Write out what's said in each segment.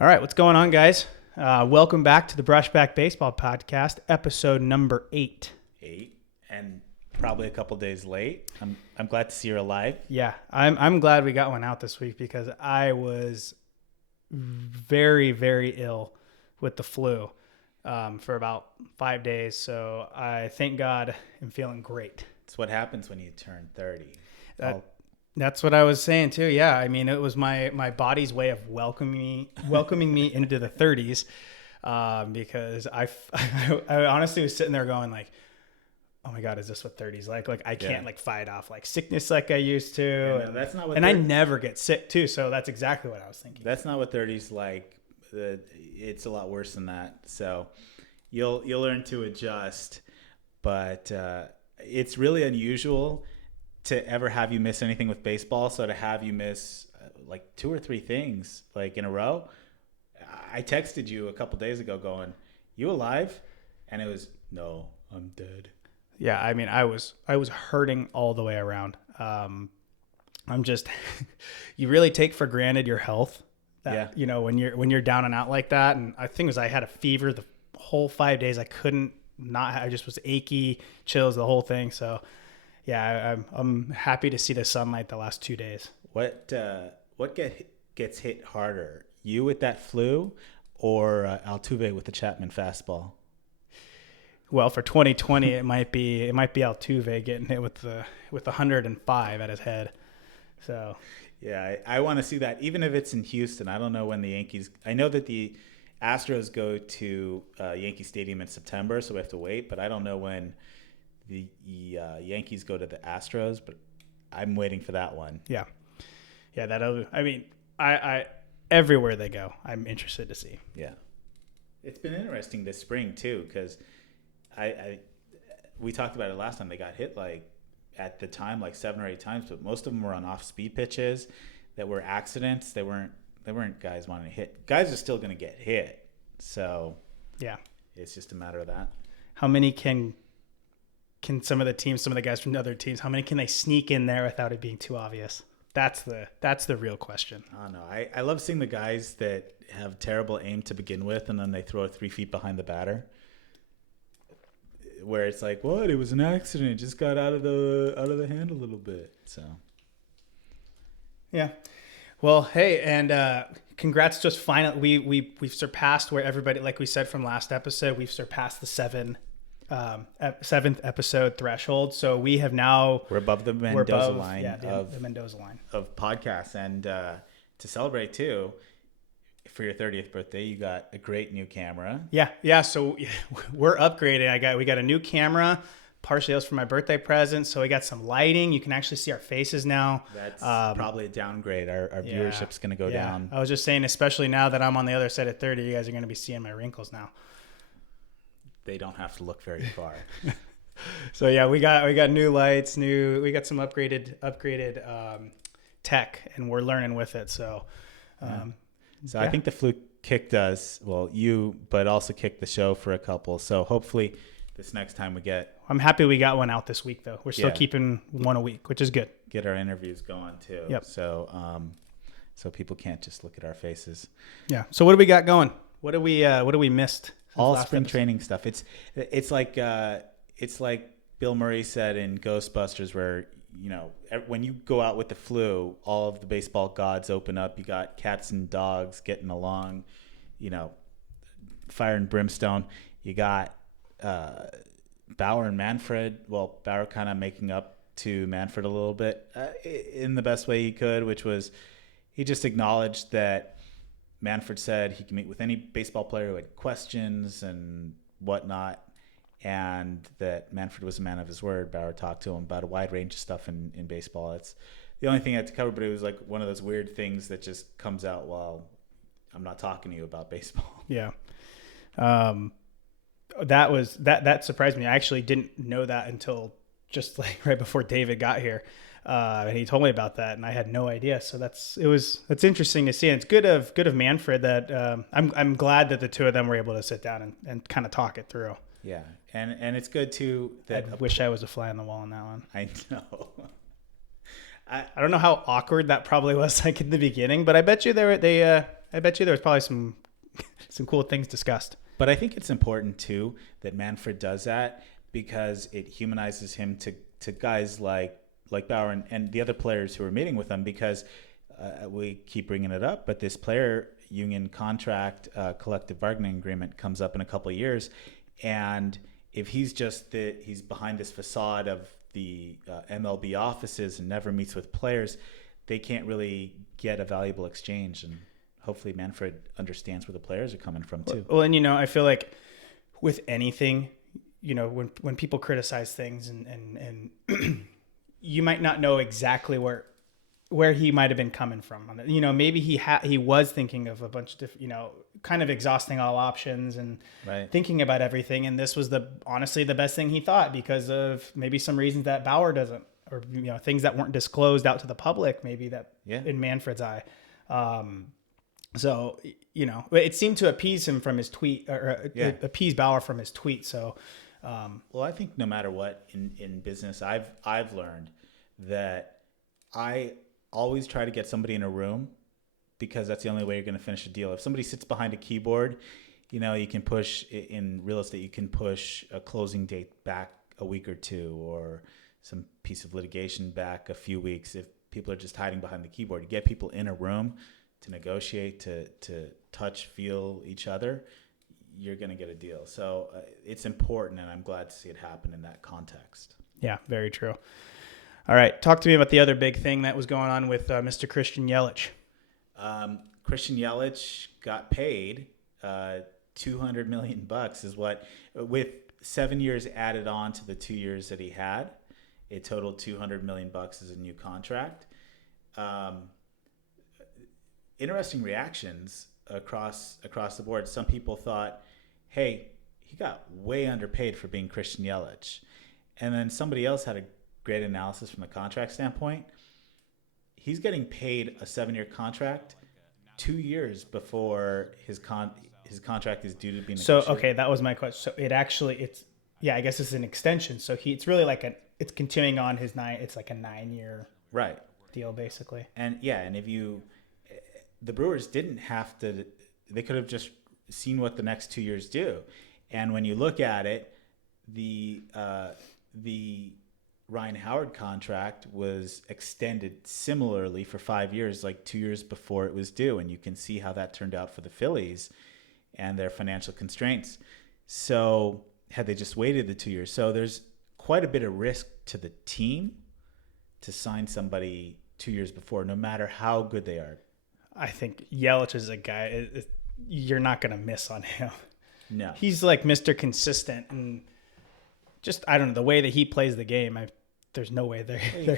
All right, what's going on, guys? Welcome back to the Brushback Baseball Podcast, episode number 8. 8, and probably a couple days late. I'm glad to see you're alive. Yeah, I'm glad we got one out this week because I was very, very ill with the flu for about 5 days. So I thank God I'm feeling great. It's what happens when you turn 30. That's what I was saying too. Yeah, I mean, it was my body's way of welcoming me into the 30s, because I honestly was sitting there going like, oh my God, is this what 30's like? Like I can't like fight off like sickness like I used to. Yeah, no, that's not what. And I never get sick too, so that's exactly what I was thinking. That's not what 30's like. It's a lot worse than that. So you'll learn to adjust, but it's really unusual to ever have you miss anything with baseball. So to have you miss like 2 or 3 things like in a row, I texted you a couple days ago going, "You alive?" And it was, "No, I'm dead." Yeah, I mean, I was hurting all the way around. I'm just, you really take for granted your health. That, you know, when you're down and out like that. And I think I had a fever the whole 5 days. I just was achy, chills, the whole thing. So yeah, I'm happy to see the sunlight the last 2 days. What gets hit harder, you with that flu, or Altuve with the Chapman fastball? Well, for 2020, it might be Altuve getting hit with the 105 at his head. So yeah, I want to see that, even if it's in Houston. I don't know when the Yankees. I know that the Astros go to Yankee Stadium in September, so we have to wait. But I don't know when the Yankees go to the Astros, but I'm waiting for that one. Yeah. I mean, I everywhere they go, I'm interested to see. Yeah, it's been interesting this spring too, because we talked about it last time. They got hit like at the time like 7 or 8 times, but most of them were on off-speed pitches that were accidents. They weren't guys wanting to hit. Guys are still going to get hit, so yeah, it's just a matter of that. How many can some of the guys from the other teams, how many can they sneak in there without it being too obvious? That's the real question. I don't know. I love seeing the guys that have terrible aim to begin with, and then they throw 3 feet behind the batter, where it's like, what? It was an accident. It just got out of the hand a little bit. So yeah. Well, hey, and congrats! Just finally, we've surpassed where everybody, like we said from last episode, we've surpassed the 7th episode threshold. So we're above the Mendoza line. Yeah, the Mendoza line of podcasts. And to celebrate too, for your 30th birthday, you got a great new camera. Yeah. So we're upgrading. We got a new camera. Partially else for my birthday present. So we got some lighting. You can actually see our faces now. That's probably a downgrade. Our viewership's going to go down. I was just saying, especially now that I'm on the other side of 30, you guys are going to be seeing my wrinkles now. They don't have to look very far. So yeah, we got new lights, we got some upgraded tech, and we're learning with it. So, I think the flu kicked us. Well, but also kicked the show for a couple. So hopefully, this next time we get. I'm happy we got one out this week though. We're still keeping one a week, which is good. Get our interviews going too. Yep. So, so people can't just look at our faces. Yeah. So what do we got going? What do we missed? All spring training stuff. It's like Bill Murray said in Ghostbusters, where when you go out with the flu, all of the baseball gods open up. You got cats and dogs getting along, fire and brimstone. You got Bauer and Manfred. Well, Bauer kind of making up to Manfred a little bit in the best way he could, which was he just acknowledged that Manfred said he can meet with any baseball player who had questions and whatnot, and that Manfred was a man of his word. Bauer talked to him about a wide range of stuff in baseball. It's the only thing I had to cover, but it was like one of those weird things that just comes out while I'm not talking to you about baseball. Yeah. That surprised me. I actually didn't know that until just like right before David got here. And he told me about that, and I had no idea. So that's interesting to see. And it's good of Manfred that I'm glad that the two of them were able to sit down and kind of talk it through. Yeah, and it's good too that I wish I was a fly on the wall on that one. I know. I don't know how awkward that probably was like in the beginning, but I bet you they I bet you there was probably some cool things discussed. But I think it's important too that Manfred does that because it humanizes him to guys like Bauer and the other players who are meeting with him, because we keep bringing it up, but this player union contract, collective bargaining agreement comes up in a couple of years. And if he's he's behind this facade of the MLB offices and never meets with players, they can't really get a valuable exchange. And hopefully Manfred understands where the players are coming from too. Well, and I feel like with anything, when people criticize things and you might not know exactly where he might have been coming from on it. Maybe he was thinking of a bunch of different, kind of exhausting all options and thinking about everything. And this was honestly the best thing he thought, because of maybe some reasons that Bauer doesn't, or, things that weren't disclosed out to the public, maybe that in Manfred's eye. So, it seemed to appease him from his tweet, or appease Bauer from his tweet. So, well, I think no matter what in business, I've learned that I always try to get somebody in a room, because that's the only way you're going to finish a deal. If somebody sits behind a keyboard, you can push in real estate, you can push a closing date back a week or two, or some piece of litigation back a few weeks. If people are just hiding behind the keyboard, you get people in a room to negotiate, to touch, feel each other, you're going to get a deal. So it's important, and I'm glad to see it happen in that context. Yeah, very true. All right, talk to me about the other big thing that was going on with Mr. Christian Yelich. Christian Yelich got paid $200 million is what, with 7 years added on to the 2 years that he had, it totaled $200 million as a new contract. Interesting reactions across the board. Some people thought, hey, he got way underpaid for being Christian Yelich. And then somebody else had a great analysis from the contract standpoint. He's getting paid a 7-year contract 2 years before his contract is due to be negotiated. So, okay, that was my question. So I guess it's an extension. So it's really like it's continuing on his it's like a 9-year deal basically. And if the Brewers didn't have to, they could have just seen what the next 2 years do. And when you look at it, the Ryan Howard contract was extended similarly for 5 years, like 2 years before it was due. And you can see how that turned out for the Phillies and their financial constraints. So had they just waited the 2 years. So there's quite a bit of risk to the team to sign somebody 2 years before, no matter how good they are. I think Yelich is a guy, you're not going to miss on him. No. He's like Mr. Consistent, and just, I don't know, the way that he plays the game, there's no way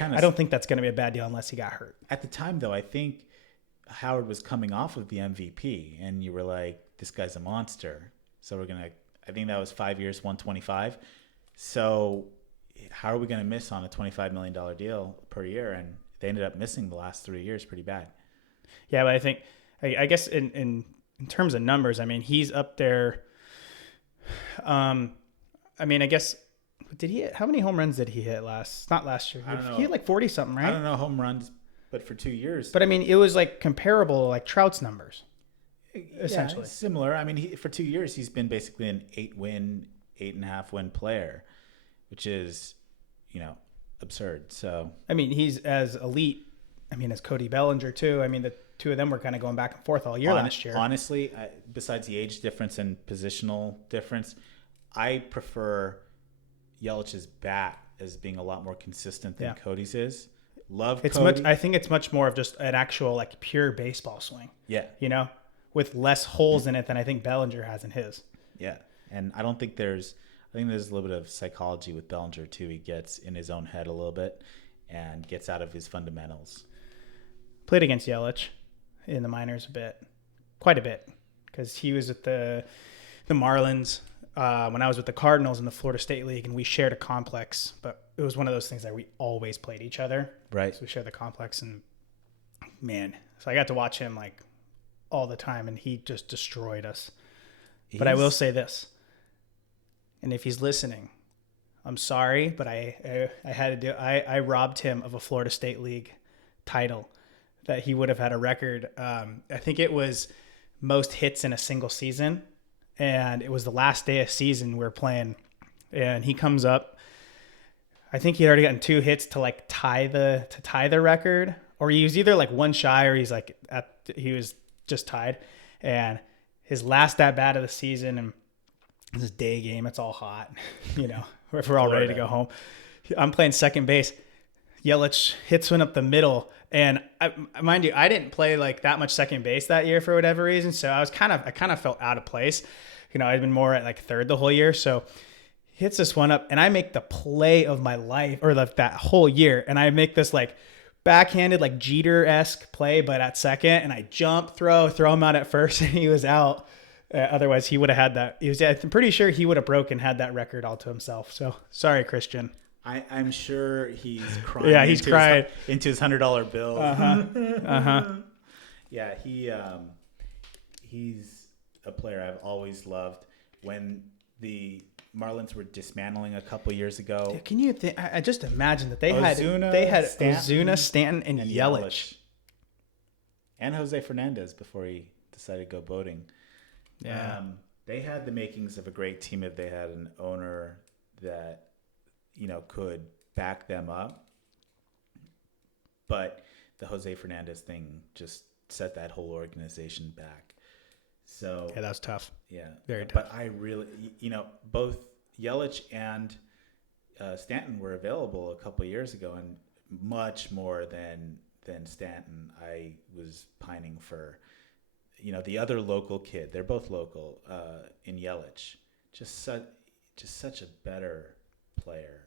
I don't think that's going to be a bad deal unless he got hurt. At the time, though, I think Howard was coming off of the MVP, and you were like, this guy's a monster. So I think that was 5 years, 125. So how are we going to miss on a $25 million deal per year? And they ended up missing the last 3 years pretty bad. Yeah, but I think, I guess in terms of numbers, I mean, he's up there. I guess, how many home runs did he hit not last year? I don't know. He hit like 40 something, right? I don't know home runs, but for 2 years. But I mean, it was like comparable, like Trout's numbers, essentially. Yeah, for 2 years, he's been basically an 8.5 win player, which is, absurd. So, I mean, he's as elite, as Cody Bellinger too. I mean, the two of them were kind of going back and forth all year last year. Honestly, besides the age difference and positional difference, I prefer Yelich's bat as being a lot more consistent than Cody's is. Cody. I think it's much more of just an actual like pure baseball swing. Yeah. With less holes in it than I think Bellinger has in his. Yeah. And I think there's a little bit of psychology with Bellinger too. He gets in his own head a little bit and gets out of his fundamentals. Played against Yelich in the minors quite a bit, because he was at the Marlins when I was with the Cardinals in the Florida State League, and we shared a complex, but it was one of those things that we always played each other. Right. So we shared the complex, and so I got to watch him like all the time, and he just destroyed us. But I will say this, and if he's listening, I'm sorry, but I had to do. I robbed him of a Florida State League title that he would have had a record. I think it was most hits in a single season. And it was the last day of season we were playing. And he comes up. I think he'd already gotten 2 hits to like tie the record. Or he was either like one shy or he was just tied. And his last at bat of the season, and this day game, it's all hot, you know, if we're all ready to go home. I'm playing second base. Yelich hits one up the middle. And mind you, I didn't play like that much second base that year for whatever reason. So I kind of felt out of place. You know, I'd been more at like third the whole year. So he hits this one up and I make the play of my life, or that whole year. And I make this like backhanded, like Jeter-esque play, but at second, and I jump, throw him out at first, and he was out. Otherwise he would have had that. I'm pretty sure he would have had that record all to himself. So sorry, Christian. I'm sure he's crying. Yeah, he's crying into his $100 bill. Yeah, he's a player I've always loved. When the Marlins were dismantling a couple years ago, dude, can you think? I just imagine that they had Ozuna, Stanton, and Yelich, and Jose Fernandez before he decided to go boating. Yeah, they had the makings of a great team if they had an owner that, you know, could back them up. But the Jose Fernandez thing just set that whole organization back. So yeah, that's tough. Yeah, very tough. But I really, you know, both Yelich and Stanton were available a couple of years ago, and much more than Stanton. I was pining for, you know, the other local kid. They're both local in Yelich. Just such a better player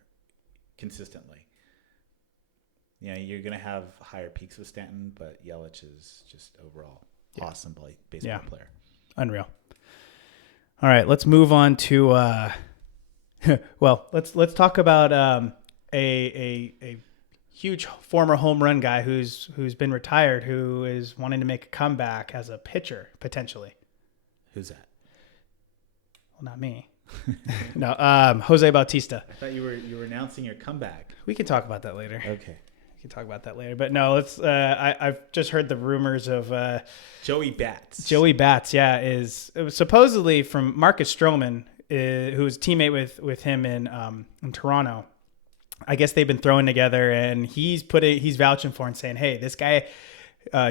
consistently. You know, you're going to have higher peaks with Stanton, but Yelich is just overall awesome baseball player. Unreal. All right, let's move on to well, let's talk about a huge former home run guy who's been retired, who is wanting to make a comeback as a pitcher potentially. Who's that? Well, not me. No, Jose Bautista. I thought you were announcing your comeback. We can talk about that later. Okay. We can talk about that later. But no, let's I've just heard the rumors of Joey Bats. Joey Bats, yeah, it was supposedly from Marcus Stroman, who was a teammate with him in Toronto. I guess they've been throwing together, and he's vouching for and saying, "Hey, this guy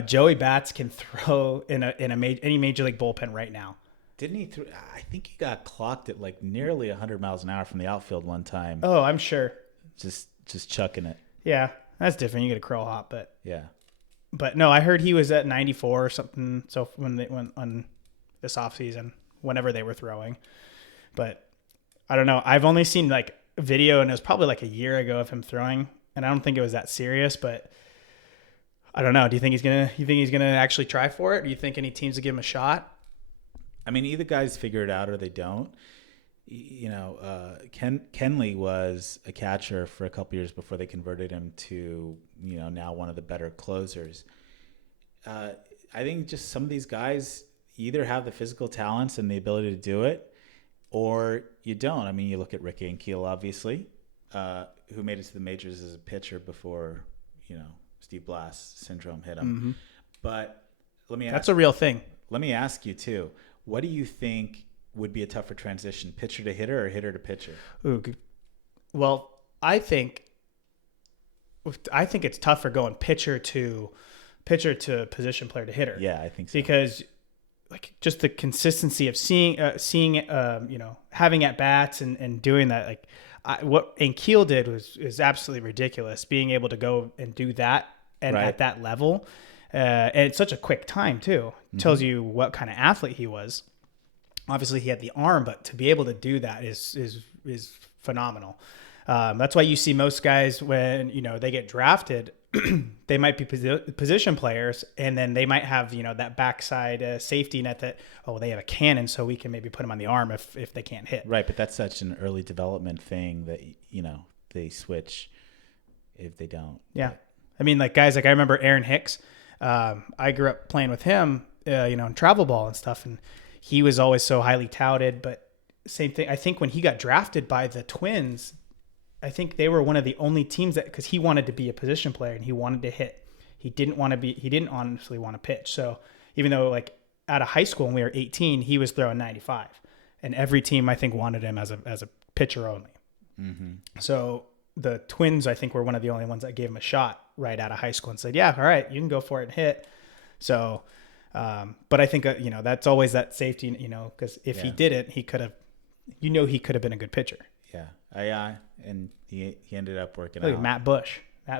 Joey Bats can throw in any major league bullpen right now." Didn't he throw? I think he got clocked at like nearly 100 miles an hour from the outfield one time. Oh, I'm sure. Just chucking it. Yeah, that's different. You get a crow hop, but yeah. But no, I heard he was at 94 or something. So when they went on this offseason, whenever they were throwing, but I don't know. I've only seen like a video, and it was probably like a year ago of him throwing, and I don't think it was that serious. But I don't know. Do you think he's gonna actually try for it? Do you think any teams will give him a shot? I mean, either guys figure it out or they don't. You know, Kenley was a catcher for a couple years before they converted him to, you know, now one of the better closers. I think just some of these guys either have the physical talents and the ability to do it, or you don't. I mean, you look at Ricky Ankiel, obviously, who made it to the majors as a pitcher before, you know, Steve Blass syndrome hit him. Mm-hmm. But that's a real thing. Let me ask you too. What do you think would be a tougher transition, pitcher to hitter or hitter to pitcher? Ooh, well, I think it's tougher going pitcher to position player to hitter. Yeah, I think so. Because like just the consistency of seeing you know, having at bats and doing that, like what Ankiel did was absolutely ridiculous. Being able to go and do that and at that level. And it's such a quick time too. It tells you what kind of athlete he was. Obviously he had the arm, but to be able to do that is phenomenal. That's why you see most guys when, you know, they get drafted, they might be position players, and then they might have, you know, that backside safety net that, oh, they have a cannon, so we can maybe put them on the arm if they can't hit. Right, but that's such an early development thing that, you know, they switch if they don't. Yeah. I mean, like guys, like I remember Aaron Hicks. I grew up playing with him, you know, in travel ball and stuff, and he was always so highly touted. But same thing, I think when he got drafted by the Twins, I think they were one of the only teams that, because he wanted to be a position player and he wanted to hit. He didn't honestly want to pitch. So even though like out of high school when we were 18, he was throwing 95, and every team I think wanted him as a pitcher only. Mm-hmm. So the Twins, I think, were one of the only ones that gave him a shot right out of high school and said, yeah, all right, you can go for it and hit. So, but I think, that's always that safety, because if he didn't, he could have, he could have been a good pitcher. Yeah. And he ended up working Look out. at Matt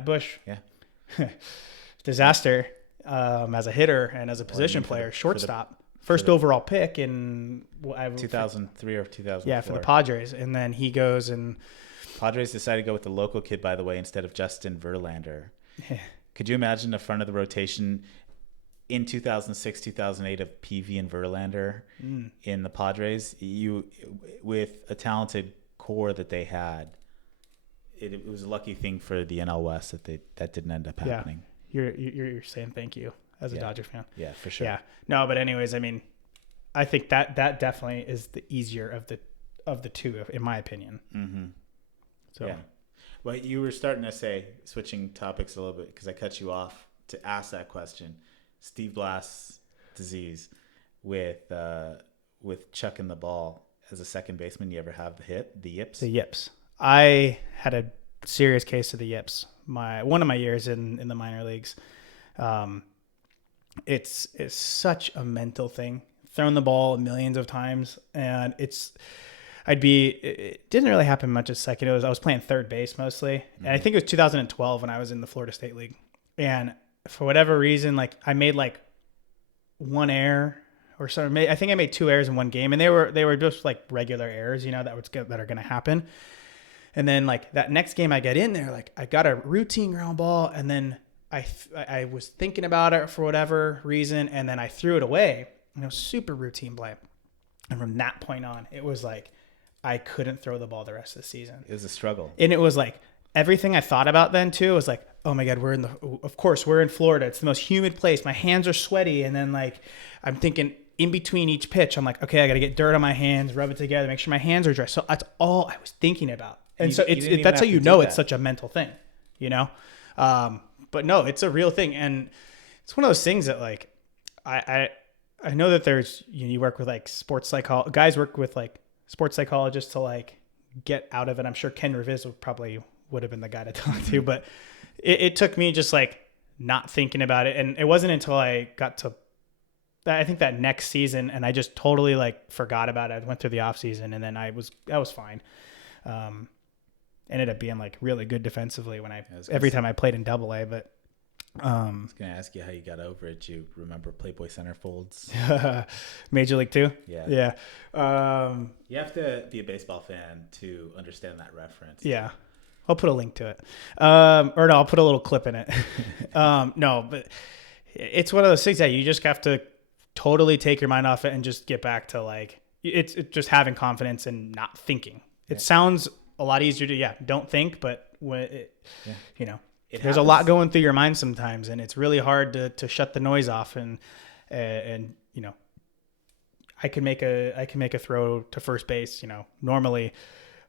Bush. Yeah. Disaster as a hitter and as a position player, shortstop. First overall pick in 2003 or 2004. Yeah, for the Padres. And then he goes and... Padres decided to go with the local kid, by the way, instead of Justin Verlander. Could you imagine the front of the rotation in 2006, 2008 of PV and Verlander in the Padres? With a talented core that they had, it was a lucky thing for the NL West that didn't end up happening. Yeah. You're saying thank you as a Dodger fan. Yeah, for sure. Yeah. No, but anyways, I mean, I think that definitely is the easier of the two, in my opinion. Mm-hmm. So, yeah. Well, you were starting to say, switching topics a little bit because I cut you off to ask that question. Steve Blast's disease with chucking the ball as a second baseman. You ever have the yips? The yips. I had a serious case of the yips. One of my years in the minor leagues. It's such a mental thing. Thrown the ball millions of times, and it didn't really happen much as second. I was playing third base mostly. Mm-hmm. And I think it was 2012 when I was in the Florida State League. And for whatever reason, I made one error or something. I think I made 2 errors in one game, and they were just regular errors, that are going to happen. And then that next game I get in there, I got a routine ground ball, and then I was thinking about it for whatever reason, and then I threw it away. And it was super routine play. And from that point on, it was I couldn't throw the ball the rest of the season. It was a struggle. And it was everything I thought about then too was oh my God, we're in Florida. It's the most humid place. My hands are sweaty. And then I'm thinking in between each pitch, I'm okay, I got to get dirt on my hands, rub it together, make sure my hands are dry. So that's all I was thinking about. And so that's how it's such a mental thing, but no, it's a real thing. And it's one of those things that I know that there's, you work with sports guys work with sports psychologists to get out of it. I'm sure Ken Reviz would have been the guy to talk to, but it took me just not thinking about it. And it wasn't until I got to, I think that next season, and I just totally forgot about it. I went through the off season, and then I was fine. Ended up being really good defensively when every time I played in Double-A, but I was going to ask you how you got over it. You remember Playboy Centerfolds? Major League 2? Yeah. You have to be a baseball fan to understand that reference. Yeah. I'll put a link to it. Or no, I'll put a little clip in it. No, but it's one of those things that you just have to totally take your mind off it and just get back to it's just having confidence and not thinking. It sounds a lot easier to, don't think, but when there's a lot going through your mind sometimes, and it's really hard to shut the noise off. And I can make a throw to first base, normally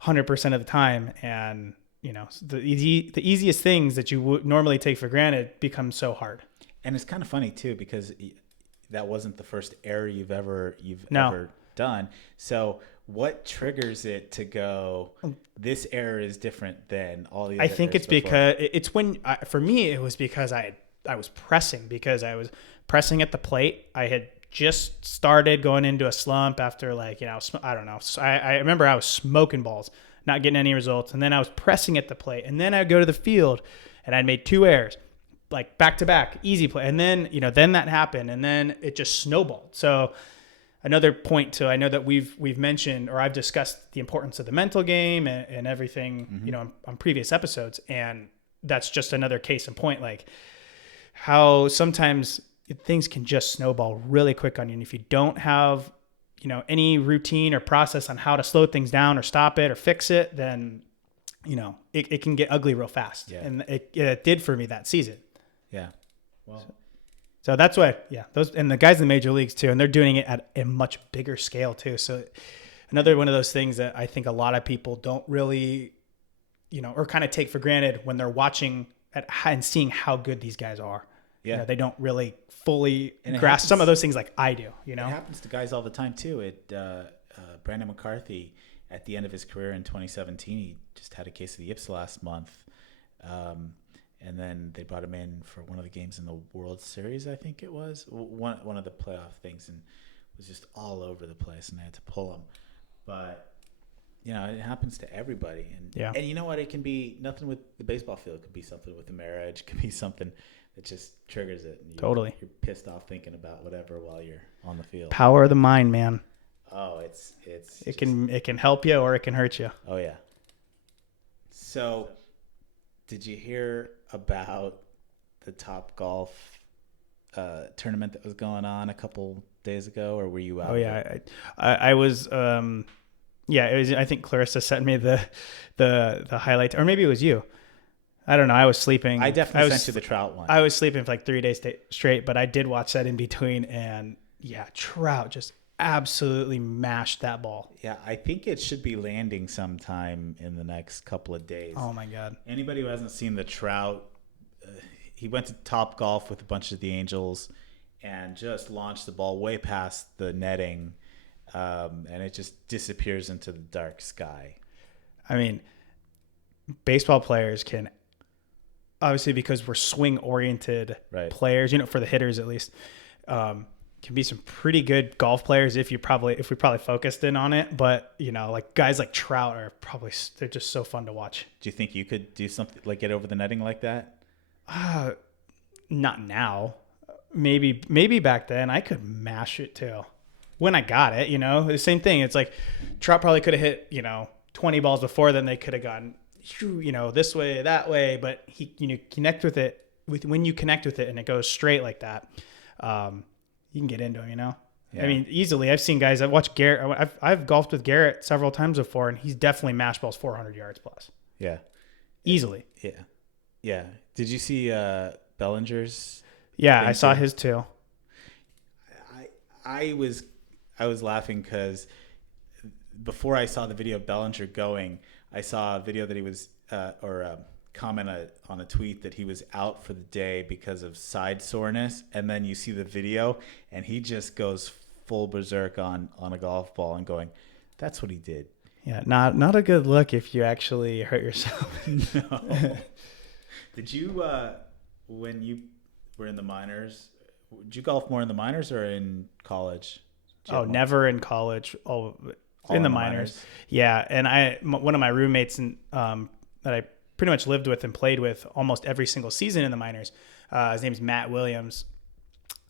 100% of the time. And, the easiest things that you would normally take for granted become so hard. And it's kind of funny too, because that wasn't the first error you've ever done. So what triggers it to go, this error is different than all the other I think it's before? Because it's when, for me, it was because I was pressing at the plate. I had just started going into a slump after I don't know. So I remember I was smoking balls, not getting any results. And then I was pressing at the plate, and then I'd go to the field and I'd made 2 errors, back to back, easy play. And then, then that happened, and then it just snowballed. So another point too, I know that we've mentioned, or I've discussed the importance of the mental game and everything, on previous episodes. And that's just another case in point, how sometimes things can just snowball really quick on you. And if you don't have, any routine or process on how to slow things down or stop it or fix it, then, it can get ugly real fast. Yeah. And it did for me that season. Yeah. Well, so that's why, those, and the guys in the major leagues too, and they're doing it at a much bigger scale too. So another one of those things that I think a lot of people don't really, or kind of take for granted when they're watching and seeing how good these guys are. Yeah. You know, they don't really fully grasp some of those things like I do, you know? It happens to guys all the time too. Brandon McCarthy, at the end of his career in 2017, he just had a case of the yips last month. And then they brought him in for one of the games in the World Series, I think it was. One of the playoff things, and was just all over the place, and I had to pull him. But, you know, it happens to everybody. And you know what? It can be nothing with the baseball field. It could be something with the marriage. It could be something that just triggers it. And Totally. You're pissed off thinking about whatever while you're on the field. Power of the mind, man. Oh, it can help you or it can hurt you. Oh, yeah. So, did you hear about the Top Golf tournament that was going on a couple days ago, or were you out? Oh yeah, I was. Yeah, it was. I think Clarissa sent me the highlights, or maybe it was you. I don't know. I was sleeping. I definitely sent you the Trout one. I was sleeping for like 3 days straight, but I did watch that in between, and yeah, Trout just absolutely mashed that ball. Yeah, I think it should be landing sometime in the next couple of days. Oh my God! Anybody who hasn't seen the Trout, he went to Top Golf with a bunch of the Angels, and just launched the ball way past the netting, and it just disappears into the dark sky. I mean, baseball players can, obviously because we're swing oriented players, you know, for the hitters at least. Can be some pretty good golf players if we probably focused in on it, but you know, like guys like Trout they're just so fun to watch. Do you think you could do something like get over the netting like that? Not now. Maybe back then I could mash it too. When I got it, you know, the same thing. It's like Trout probably could have hit, you know, 20 balls before then. They could have gone, you know, this way, that way, but when you connect with it and it goes straight like that, you can get into him, you know? Yeah. I mean, easily. I've seen guys. I've watched Garrett. I've golfed with Garrett several times before, and he's definitely mashed balls 400 yards plus. Yeah. Easily. Yeah. Yeah. Did you see Bellinger's? Yeah, I saw his too. I was laughing because before I saw the video of Bellinger going, I saw a video that he was comment on a tweet that he was out for the day because of side soreness, and then you see the video and he just goes full berserk on a golf ball and going, that's what he did. Yeah, not a good look if you actually hurt yourself. No. Did you when you were in the minors, did you golf more in the minors or in college? Never in college. All in the minors. Yeah, and one of my roommates that I pretty much lived with and played with almost every single season in the minors. His name's Matt Williams,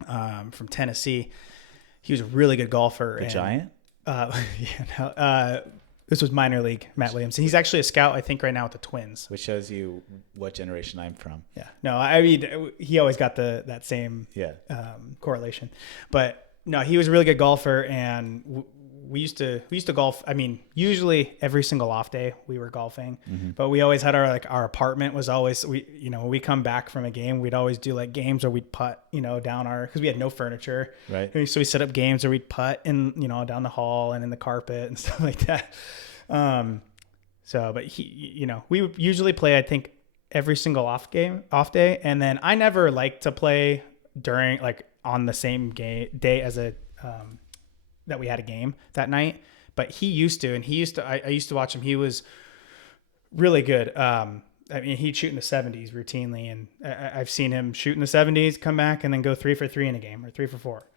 from Tennessee. He was a really good golfer. The Giant? This was minor league, Matt Williams. And he's actually a scout, I think, right now with the Twins. Which shows you what generation I'm from. Yeah. No, I mean, he always got that same correlation. But no, he was a really good golfer, and we used to golf. I mean, usually every single off day we were golfing, but we always had our apartment was always, when we come back from a game, we'd always do like games or we'd putt, down cause we had no furniture. Right. So we set up games or we'd putt in, down the hall and in the carpet and stuff like that. But we usually play, I think, every single off day. And then I never liked to play during on the same day as that we had a game that night, but he used to, I used to watch him. He was really good. I mean, he'd shoot in the 70s routinely, and I've seen him shoot in the 70s, come back and then go 3 for 3 in a game or 3 for 4.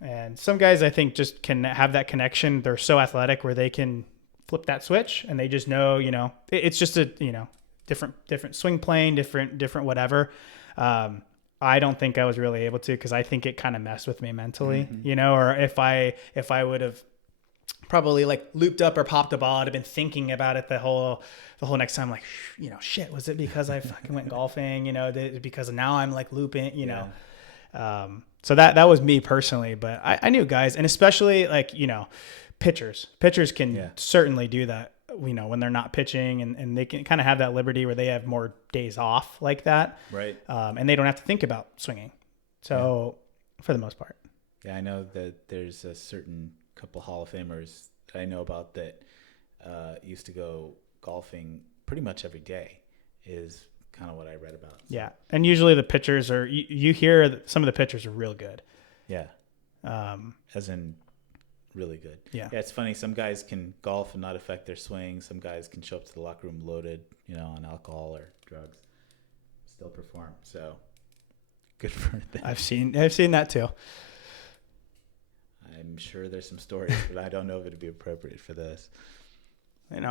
And some guys I think just can have that connection. They're so athletic where they can flip that switch and they just know, it's just a, different swing plane, different whatever. I don't think I was really able to, because I think it kind of messed with me mentally, or if I would have probably looped up or popped a ball, I'd have been thinking about it the whole next time, shit, was it because I fucking went golfing, because now I'm looping, so that was me personally, but I knew guys, and especially pitchers can certainly do that. When they're not pitching and they can kind of have that liberty where they have more days off like that. Right. And they don't have to think about swinging. So for the most part. Yeah. I know that there's a certain couple Hall of Famers that I know about that used to go golfing pretty much every day. Is kind of what I read about. So. Yeah. And usually the pitchers are, you hear that some of the pitchers are real good. Yeah. As in really good. Yeah. Yeah. It's funny. Some guys can golf and not affect their swing. Some guys can show up to the locker room loaded, on alcohol or drugs, still perform. So good for them. I've seen that too. I'm sure there's some stories, but I don't know if it'd be appropriate for this. It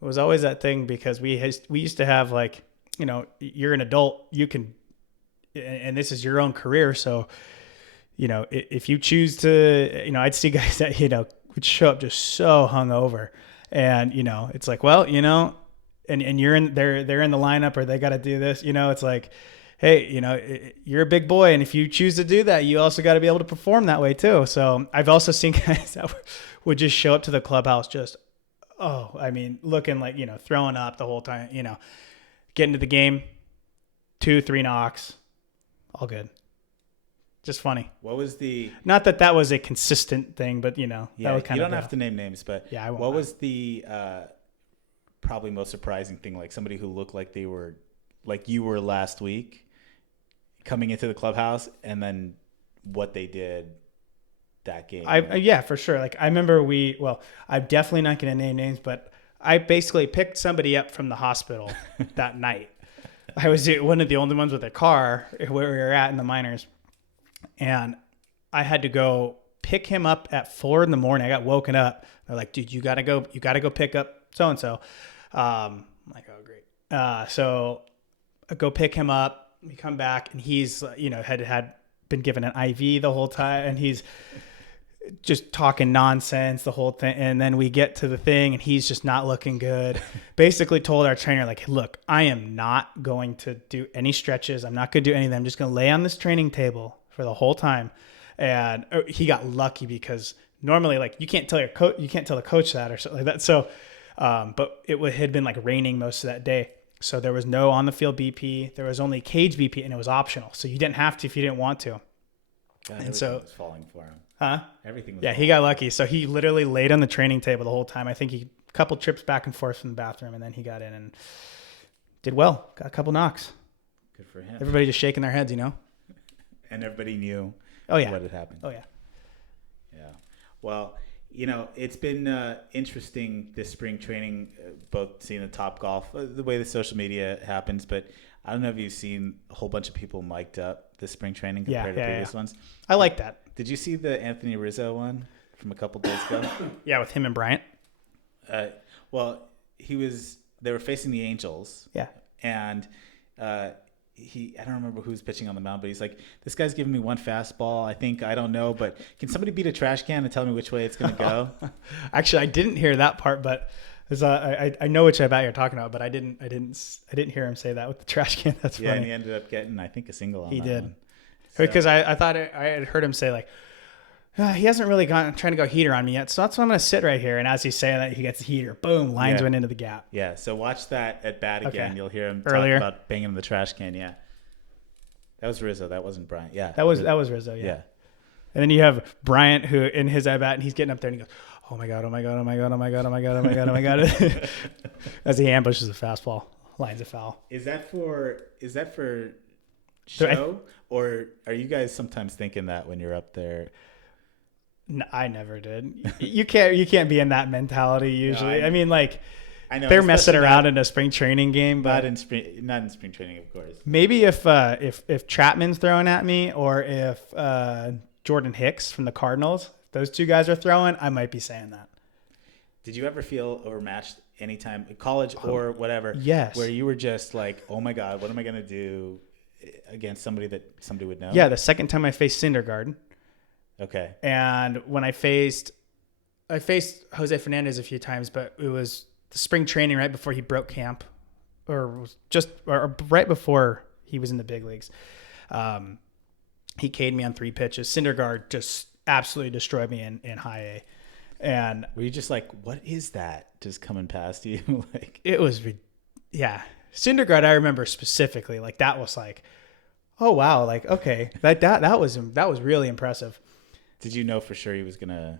was always that thing because we used to have like, you're an adult, you can, and this is your own career. So, if you choose to, I'd see guys that, would show up just so hungover and, it's like, well, and they're in the lineup or they got to do this, it's like, hey, you're a big boy. And if you choose to do that, you also got to be able to perform that way too. So I've also seen guys that would just show up to the clubhouse just, looking like, throwing up the whole time, get into the game, 2-3 knocks, all good. Just funny. What was not that was a consistent thing, but that was kind you don't have to name names, but yeah, I won't. What was the probably most surprising thing? Like somebody who looked like they were like you were last week coming into the clubhouse, and then what they did that game. Yeah, for sure. Like I remember I'm definitely not going to name names, but I basically picked somebody up from the hospital that night. I was one of the only ones with a car where we were at in the minors. And I had to go pick him up at 4 a.m. I got woken up. They're like, dude, you gotta go pick up so-and-so. I'm like, oh, great. So I go pick him up. We come back and he's, had been given an IV the whole time. And he's just talking nonsense the whole thing. And then we get to the thing and he's just not looking good. Basically told our trainer, like, look, I am not going to do any stretches. I'm not going to do anything. I'm just going to lay on this training table for the whole time. And he got lucky because normally like you can't tell the coach that or something like that. So, but it had been like raining most of that day. So there was no on the field BP. There was only cage BP and it was optional. So you didn't have to if you didn't want to. God, and so was falling for him. Huh? Everything was yeah, he got lucky. So he literally laid on the training table the whole time. I think he a couple trips back and forth from the bathroom and then he got in and did well. Got a couple knocks. Good for him. Everybody just shaking their heads, And everybody knew what had happened. Oh, yeah. Yeah. Well, it's been interesting this spring training, both seeing the Topgolf, the way the social media happens. But I don't know if you've seen a whole bunch of people mic'd up this spring training compared to previous ones. I like that. Did you see the Anthony Rizzo one from a couple days ago? Yeah, with him and Bryant. Well, they were facing the Angels. Yeah. And I don't remember who's pitching on the mound, but he's like, this guy's giving me one fastball. I don't know, but can somebody beat a trash can and tell me which way it's going to go? Actually, I didn't hear that part, but I know which about you're talking about, but I didn't hear him say that with the trash can. That's funny. Yeah, and he ended up getting, I think, a single on that. He did. One. Because I thought I had heard him say like, he hasn't really trying to go heater on me yet, so that's why I'm going to sit right here. And as he's saying that, he gets the heater. Boom, lines went into the gap. Yeah, so watch that at bat again. Okay. You'll hear him talk about banging the trash can. Yeah, that was Rizzo. That wasn't Bryant. Yeah, that was Rizzo. Yeah. And then you have Bryant who in his at bat, and he's getting up there and he goes, "Oh my god, oh my god, oh my god, oh my god, oh my god, oh my god, oh my god," as he ambushes a fastball, lines a foul. Is that for show, or are you guys sometimes thinking that when you're up there? No, I never did. You can't be in that mentality usually. No, I mean, like, I know they're messing around in a spring training game, but not in spring training, of course. Maybe if Chapman's throwing at me, or if Jordan Hicks from the Cardinals, those two guys are throwing, I might be saying that. Did you ever feel overmatched anytime, college or whatever? Yes. Where you were just like, oh my god, what am I gonna do against somebody that somebody would know? Yeah, the second time I faced Syndergaard. Okay. And when I faced Jose Fernandez a few times, but it was the spring training right before he broke camp, or right before he was in the big leagues. He K'd me on 3 pitches. Syndergaard just absolutely destroyed me in high A. And were you just like, what is that just coming past you? Like, it was, yeah. Syndergaard, I remember specifically, like that was like, oh wow, like okay, that was really impressive. Did you know for sure he was gonna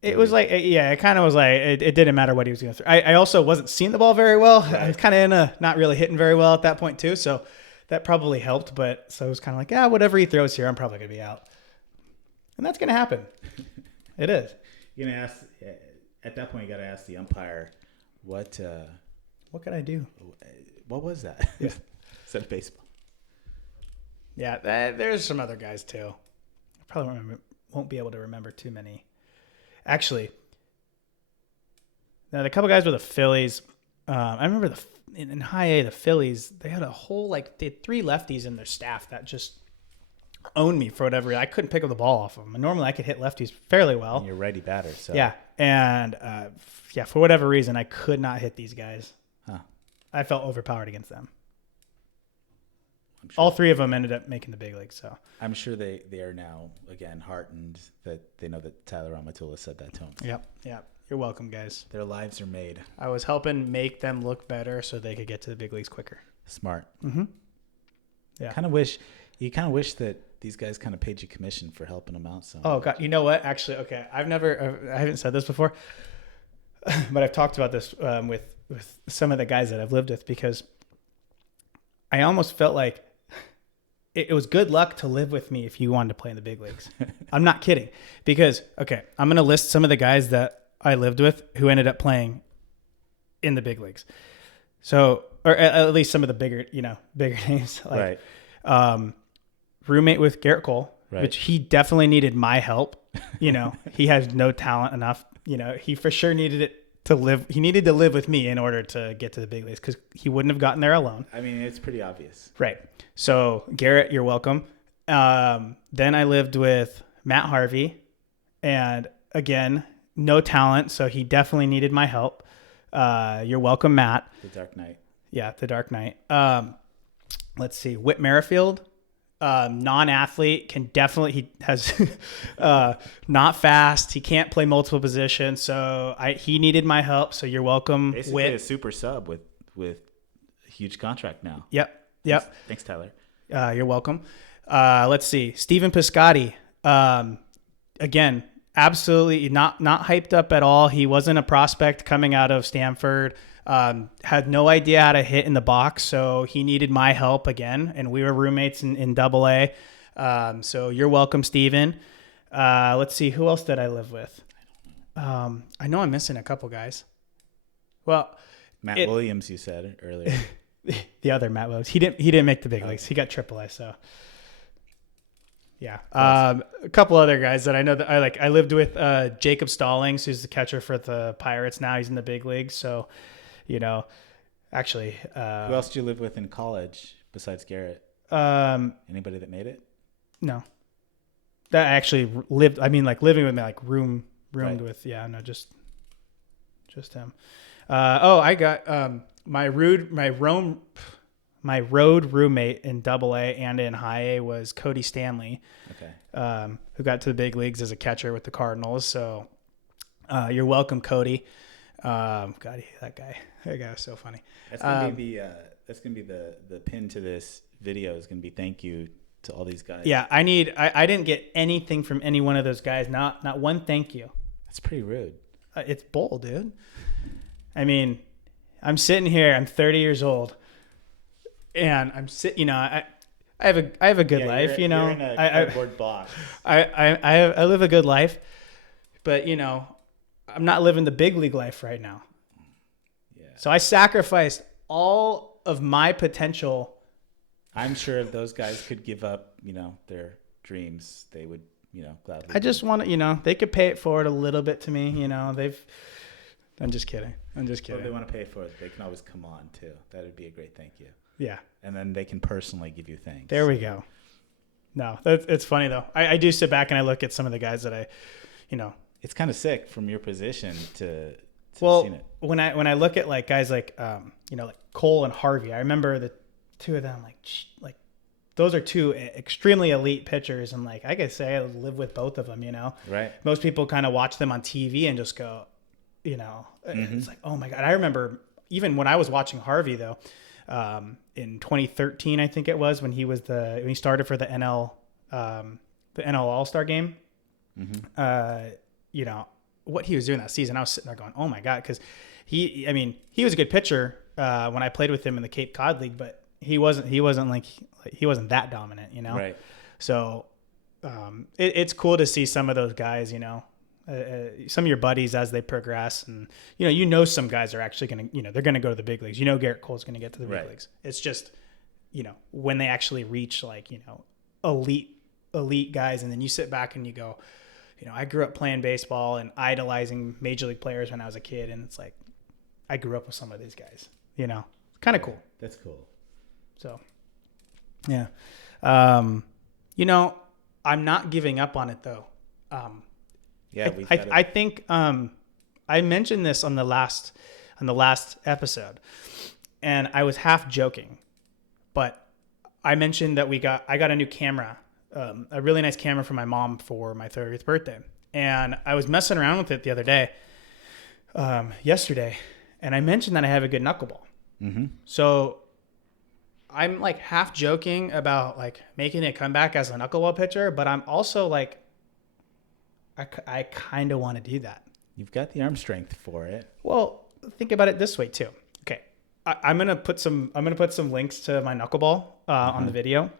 It was like, yeah, it kind of was like, it didn't matter what he was going through. I also wasn't seeing the ball very well. Right. I was kind of in a, not really hitting very well at that point too. So that probably helped. But so it was kind of like, yeah, whatever he throws here, I'm probably going to be out. And that's going to happen. It is. You're going to ask, at that point, you got to ask the umpire, what could I do? What was that? Yeah. Instead of baseball. Yeah, there's some other guys too. I probably won't be able to remember too many. Actually, now the couple guys with the Phillies, I remember in high A, the Phillies, they had they had 3 lefties in their staff that just owned me for whatever reason. I couldn't pick up the ball off of them. And normally I could hit lefties fairly well. And you're righty batter, so. Yeah, and for whatever reason, I could not hit these guys. Huh. I felt overpowered against them. I'm sure all 3 of them ended up making the big league. So I'm sure they are now, again, heartened that they know that Tyler Amatula said that to them. Yep. You're welcome, guys. Their lives are made. I was helping make them look better so they could get to the big leagues quicker. Smart. Mm-hmm. Yeah. You kind of wish that these guys kind of paid you commission for helping them out. So. Oh God, you know what? Actually, okay. I haven't said this before, but I've talked about this with some of the guys that I've lived with, because I almost felt like it was good luck to live with me if you wanted to play in the big leagues. I'm not kidding. Because, okay, I'm going to list some of the guys that I lived with who ended up playing in the big leagues. So, or at least some of the bigger names. Like, right. Roommate with Garrett Cole, right. Which he definitely needed my help. He has no talent enough. He for sure needed it to live. He needed to live with me in order to get to the big leagues, because he wouldn't have gotten there alone. I mean, it's pretty obvious. Right. So Garrett, you're welcome. Then I lived with Matt Harvey, and again, no talent. So he definitely needed my help. You're welcome, Matt. The Dark Knight. Yeah. The Dark Knight. Let's see. Whit Merrifield, non-athlete, he has, not fast. He can't play multiple positions. So he needed my help. So you're welcome. Basically a super sub with a huge contract now. Yep. Thanks, Tyler. You're welcome. Let's see. Steven Piscotty. Again, absolutely not hyped up at all. He wasn't a prospect coming out of Stanford. Had no idea how to hit in the box, so he needed my help again. And we were roommates in AA. So you're welcome, Steven. Let's see. Who else did I live with? I know I'm missing a couple guys. Well, Matt Williams, you said earlier. The other Matt Williams. He didn't make the big leagues. He got AAA. So yeah. A couple other guys that I know that I lived with, Jacob Stallings, who's the catcher for the Pirates now. He's in the big leagues. So, actually, who else did you live with in college besides Garrett? Anybody that made it? No, that actually lived. I mean, living with me, roomed right. with. Yeah, no, just him. I got, my road roommate in AA and in high A was Cody Stanley, okay. Who got to the big leagues as a catcher with the Cardinals. So, you're welcome, Cody. God, that guy was so funny. That's gonna be the pin to this video is gonna be thank you to all these guys. Yeah, I didn't get anything from any one of those guys. Not one thank you. That's pretty rude. It's bold, dude. I mean, I'm sitting here. I'm 30 years old, and I'm I have a good life. You're in a cardboard box. I live a good life, but I'm not living the big league life right now. Yeah. So I sacrificed all of my potential. I'm sure if those guys could give up, their dreams, they would, gladly. I just want to, they could pay it forward a little bit to me. I'm just kidding. Well, if they want to pay for it, they can always come on too. That would be a great thank you. Yeah. And then they can personally give you thanks. There we go. No, it's funny though. I do sit back and I look at some of the guys that it's kind of sick from your position to well, seen it. when I look at guys like Cole and Harvey, I remember the two of them like those are two extremely elite pitchers, and I could say I live with both of them. Right. Most people kind of watch them on TV and just go, Mm-hmm. it's like, oh my God. I remember even when I was watching Harvey though, in 2013, I think it was when he started for the NL All-Star game. Mm-hmm. what he was doing that season, I was sitting there going, oh my God. Cause he was a good pitcher when I played with him in the Cape Cod League, but he wasn't that dominant, you know? Right. So it's cool to see some of those guys, you know, some of your buddies as they progress, and you know some guys are actually going to, they're going to go to the big leagues. Garrett Cole's going to get to the big leagues. It's just, when they actually reach like, elite guys, and then you sit back and you go, I grew up playing baseball and idolizing major league players when I was a kid, and it's like I grew up with some of these guys, kind of cool. That's cool. So yeah. I'm not giving up on it though. I think I mentioned this on the last episode, and I was half joking, but I mentioned that I got a new camera, a really nice camera for my mom for my 30th birthday, and I was messing around with it the other day, yesterday, and I mentioned that I have a good knuckleball. Mm-hmm. So I'm like half joking about like making a comeback as a knuckleball pitcher, but I'm also like, I kind of want to do that. You've got the arm strength for it. Well, think about it this way too. Okay, I'm gonna put some links to my knuckleball on the video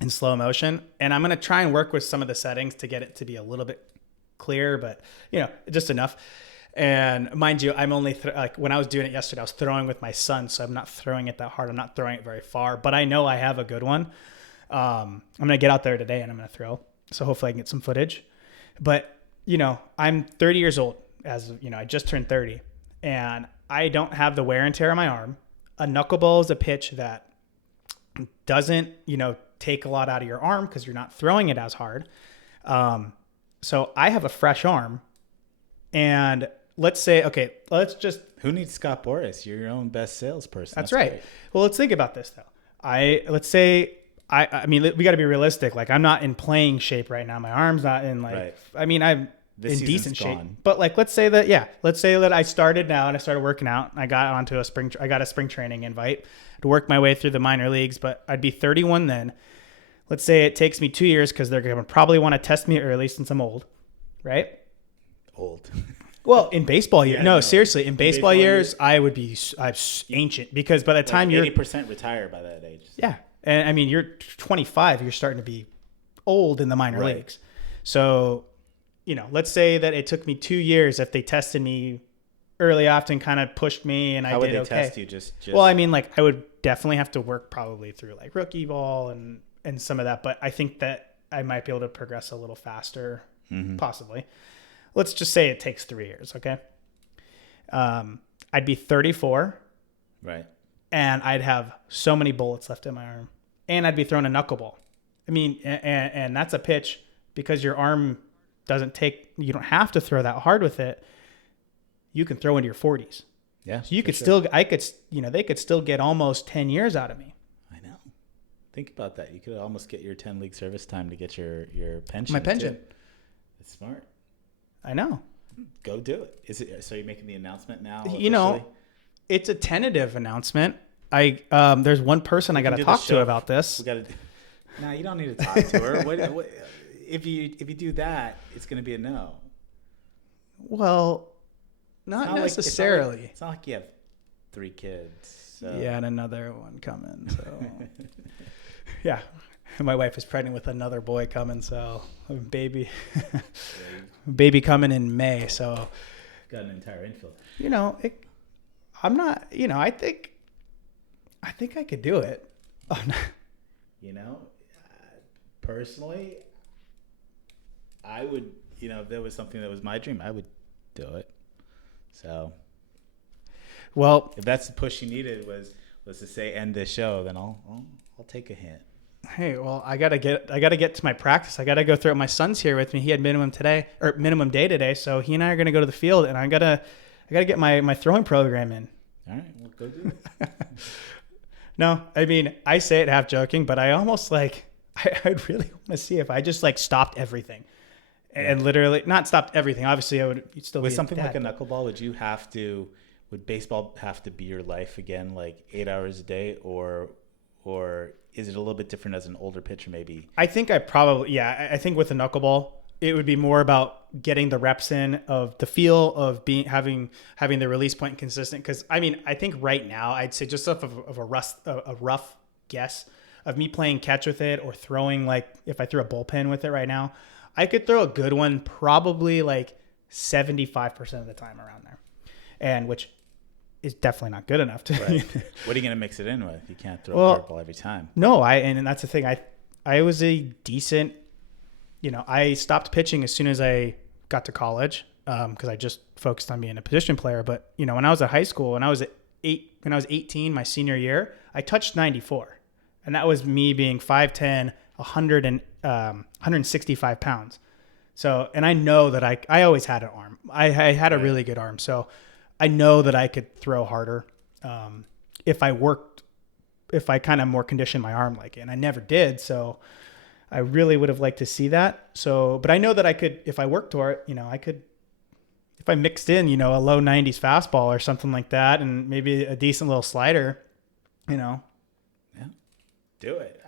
in slow motion, and I'm gonna try and work with some of the settings to get it to be a little bit clear, but just enough. And mind you, I'm only like when I was doing it yesterday, I was throwing with my son, so I'm not throwing it that hard. I'm not throwing it very far, but I know I have a good one. I'm gonna get out there today and I'm gonna throw, so hopefully I can get some footage. But I'm 30 years old, I just turned 30, and I don't have the wear and tear on my arm. A knuckleball is a pitch that doesn't take a lot out of your arm because you're not throwing it as hard. So I have a fresh arm, and let's just... Who needs Scott Boras? You're your own best salesperson. That's right. Great. Well, let's think about this though. Let's say we got to be realistic. Like, I'm not in playing shape right now. My arm's not in like, right. I'm in decent shape, but like, let's say that I started now and I started working out. I got a spring training invite to work my way through the minor leagues, but I'd be 31 then. Let's say it takes me 2 years because they're going to probably want to test me early since I'm old, right? Old. Well, in baseball years, seriously, in baseball years, I'm ancient, because by the time you're 80% retire by that age. Yeah. And you're 25, you're starting to be old in the minor leagues. So, let's say that it took me 2 years. If they tested me early, often kind of pushed me, and I did okay. How would they test you? Just... Well, I would definitely have to work probably through like rookie ball and some of that, but I think that I might be able to progress a little faster, possibly. Let's just say it takes 3 years. Okay. I'd be 34. Right. And I'd have so many bullets left in my arm, and I'd be throwing a knuckleball. And that's a pitch, because your arm you don't have to throw that hard with it. You can throw into your 40s. Yeah. So they could still get almost 10 years out of me. I know. Think about that. You could almost get your 10 league service time to get your pension. My pension. That's smart. I know. Go do it. So you're making the announcement now? Officially? It's a tentative announcement. There's one person I got to talk to about this. No, you don't need to talk to her. What, if you do that, it's going to be a no. Well, not necessarily. It's not like you have 3 kids. So. Yeah, and another one coming. So yeah, my wife is pregnant with another boy coming. So baby coming in May. So got an entire infield. I'm not, I think I could do it. Personally, I would, if there was something that was my dream, I would do it. So, well, if that's the push you needed was to say end this show, then I'll take a hint. Hey, well, I gotta get to my practice. I gotta go through it. My son's here with me. He had minimum day today, so he and I are gonna go to the field, and I gotta get my throwing program in. All right, well, go do it. No, I say it half joking, but I almost I'd really want to see if I just stopped everything, and literally not stopped everything. Obviously, you'd still with something like a knuckleball. Would baseball have to be your life again, like 8 hours a day, or is it a little bit different as an older pitcher? Maybe. I think I think with a knuckleball, it would be more about getting the reps in, of the feel of having the release point consistent. Because I mean, I think right now I'd say just off of a rough guess of me playing catch with it or throwing, like if I threw a bullpen with it right now, I could throw a good one probably like 75% of the time around there, and which is definitely not good enough to. Right. What are you gonna mix it in with? You can't throw a curveball every time. No, and that's the thing. I was a decent. I stopped pitching as soon as I got to college because I just focused on being a position player. But when I was at high school, when I was 18, my senior year, I touched 94, and that was me being 5'10", 165 pounds. So, and I know that I always had an arm. I had a really good arm, so I know that I could throw harder if I kind of more conditioned my arm like it, and I never did. So I really would have liked to see that. So, but I know that I could, if I worked for it, I could, if I mixed in, a low 90s fastball or something like that, and maybe a decent little slider, Yeah. Do it.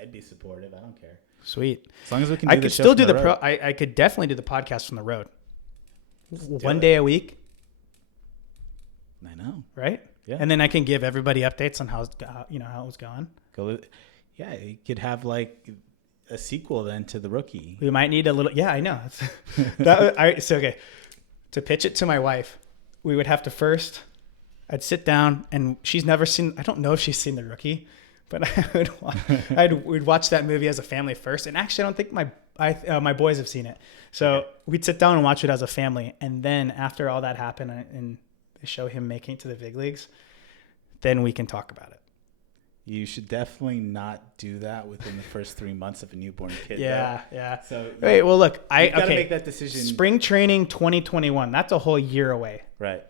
I'd be supportive. I don't care. Sweet. As long as we can. I could still do the I could definitely do the podcast from the road. One day a week. I know. Right. Yeah. And then I can give everybody updates on how it was going. Yeah, you could have like a sequel then to the rookie. We might need a little. Yeah, I know. Okay. To pitch it to my wife, we would have to first. I'd sit down, and she's never seen. I don't know if she's seen the rookie, but we'd watch that movie as a family first. And actually, I don't think my boys have seen it. So we'd sit down and watch it as a family, and then after all that happened, and they show him making it to the big leagues, then we can talk about it. You should definitely not do that within the first 3 months of a newborn kid. Yeah, though. yeah. So wait, well, look, you gotta make that decision. Spring training 2021. That's a whole year away. Right.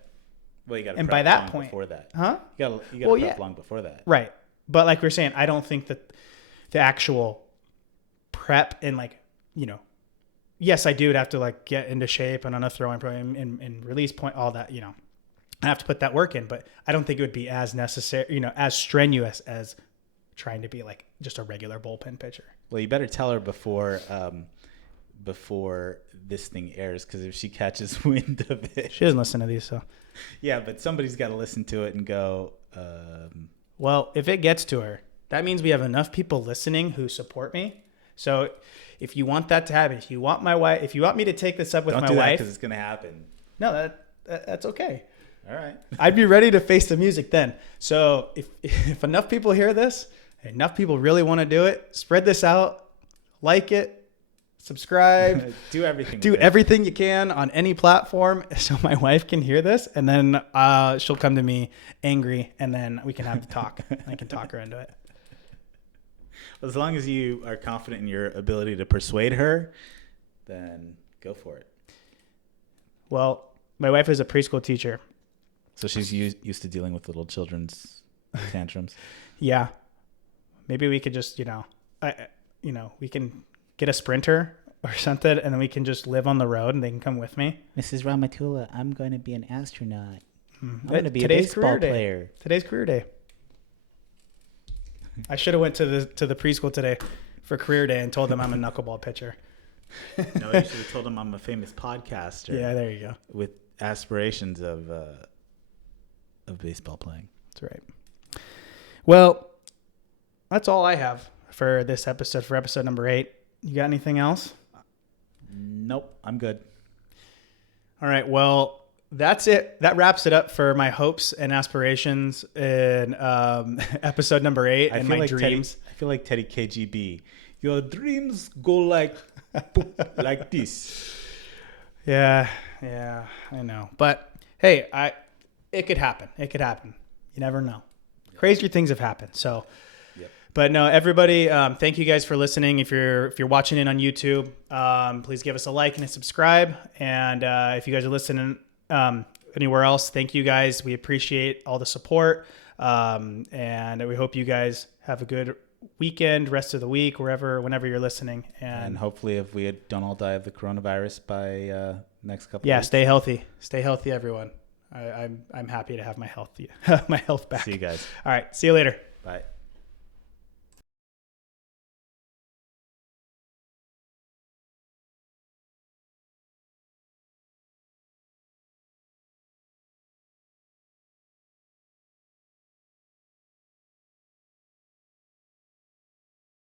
Well, you got to. And by that point, before that, huh? You got to prep long before that. Right. But like we're saying, I don't think that the actual prep and yes, I do have to like get into shape and on a throwing program and release point, all that, I have to put that work in, but I don't think it would be as necessary, as strenuous as trying to be like just a regular bullpen pitcher. Well, you better tell her before this thing airs, because if she catches wind of it, she doesn't listen to these, so yeah. But somebody's got to listen to it and go. Well, if it gets to her, that means we have enough people listening who support me. So if you want that to happen, if you want me to take this up with my wife, because it's gonna happen. No, that's okay. All right. I'd be ready to face the music then. So if enough people hear this, enough people really want to do it, spread this out, like it, subscribe, do everything. Do everything you can on any platform so my wife can hear this, and then she'll come to me angry, and then we can have the talk. I can talk her into it. As long as you are confident in your ability to persuade her, then go for it. Well, my wife is a preschool teacher. So she's used to dealing with little children's tantrums. Yeah. Maybe we could just, we can get a Sprinter or something, and then we can just live on the road, and they can come with me. Mrs. Ramatula, I'm going to be an astronaut. I'm going to be a baseball player. Today's career day. I should have went to the preschool today for career day and told them I'm a knuckleball pitcher. No, you should have told them I'm a famous podcaster. Yeah, there you go. With aspirations of baseball playing. That's right. Well, that's all I have for this episode, for episode number 8. You got anything else? Nope, I'm good. All right, well, that's it. That wraps it up for my hopes and aspirations in episode number 8 and my dreams. I feel like Teddy KGB. Your dreams go like this. Yeah, I know. But hey, it could happen. It could happen. You never know. Crazier things have happened. So, but no, everybody, thank you guys for listening. If you're watching it on YouTube, please give us a like and a subscribe. And if you guys are listening anywhere else, thank you guys. We appreciate all the support. And we hope you guys have a good weekend, rest of the week, whenever you're listening. And hopefully, if we don't all die of the coronavirus by next couple. Yeah, weeks. Stay healthy, everyone. I'm happy to have my health back. See you guys. All right, see you later. Bye.